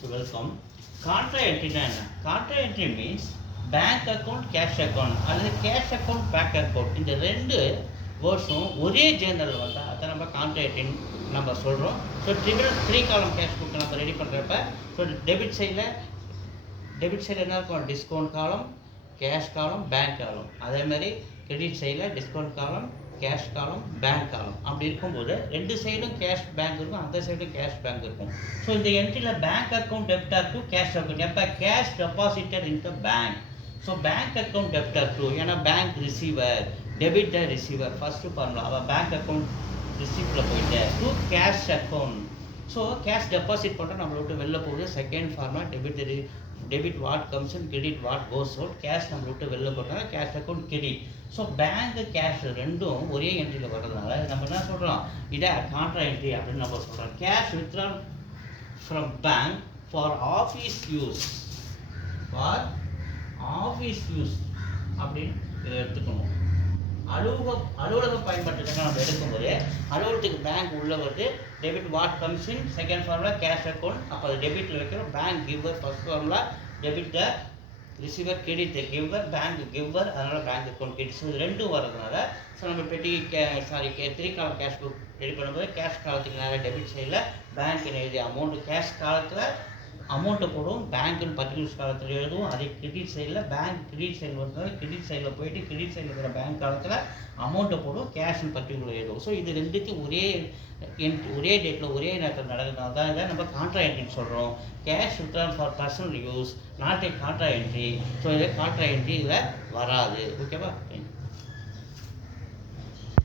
So welcome. Contra entry na enna? Contra entry means bank account, cash account அல்லது cash account, bank account இந்த ரெண்டு வேர்ட்ஸும் ஒரே Journal வந்தா அதை நம்ம கான்ட்ரா என்ட்ரின்னு நம்ம சொல்கிறோம். ஸோ த்ரீ காலம் கேஷ் புக்கை நம்ம ரெடி பண்ணுறப்ப ஸோ டெபிட் சைடில் என்ன இருக்கும்? டிஸ்கவுண்ட் காலம், கேஷ் காலம், பேங்க் காலம். அதேமாதிரி கிரெடிட் சைடில் டிஸ்கவுண்ட் காலம், கேஷ் காலம், பேங்க் காலம். அப்படி இருக்கும்போது ரெண்டு சைடும் கேஷ் பேங்க் இருக்கும், அந்த சைடும் கேஷ் பேங்க் இருக்கும். ஸோ இந்த என்ட்ரியில் bank account debtor to cash account. எப்போ cash deposited in the bank. So bank account debtor to, ஏன்னா bank receiver, debit the receiver first formula. அவள் பேங்க் அக்கௌண்ட் ரிசீவில் போயிட்டு to cash account. So cash deposit பண்ணுறோம், நம்மளை விட்டு வெளில போகுது. Second formula debit what comes in, credit what goes out. Cash நம்மளை விட்டு வெளில போட்டாங்க, கேஷ் அக்கௌண்ட் கிரெடிட். ஸோ பேங்க்கு கேஷ் ரெண்டும் ஒரே என்ட்ரியில் வர்றதுனால நம்ம என்ன சொல்கிறோம்? இதை கான்ட்ரா என்ட்ரி அப்படின்னு நம்ம சொல்கிறோம். Cash withdrawn from bank for office use, அப்படின்னு இதை எடுத்துக்கணும். அலுவலக பயன்பாட்டுக்காக நம்ம எடுக்கும்போது அலுவலகத்துக்கு பேங்க் உள்ள வருது. Debit what comes in, second formula cash account. அப்போ அது டெபிட்டில் வைக்கிறோம். Bank giver first formula, debit the receiver, credit the giver, bank giver, அதனால் பேங்க் அக்கௌண்ட் கிரெடிட். ஸோ இது ரெண்டும் வரதுனால ஸோ நம்ம பெட்டி த்ரீ காலம் கேஷ் புக் ரெடி பண்ணும்போது கேஷ் காலத்துக்கு நேரம் டெபிட் சைடில் பேங்க்கில் எழுதிய அமௌண்ட்டு கேஷ் காலத்தில் அமௌண்ட்டை போடுவோம், பேங்க்குன்னு பர்டிகுலர்ஸ் காலத்தில் எழுதுவோம். அதே கிரெடிட் சைடில் பேங்க் கிரெடிட் சைடில் வந்தாலும் கிரெடிட் சைடில் போயிட்டு கிரெடிட் சைடில் இருக்கிற பேங்க் காலத்தில் அமௌண்ட்டை போடுவோம், கேஷ்னு பர்டிகுலர் எழுதுவோம். ஸோ இது ரெண்டுத்தையும் ஒரே டேட்டில் ஒரே நேரத்தில் நடக்கிறதுனால தான் இதை நம்ம கான்ட்ரா என்ட்ரின்னு சொல்கிறோம். Cash withdrawn for personal use, not a contra entry. So இதை கான்ட்ரா என்ட்ரி இதில் வராது. ஓகேவா?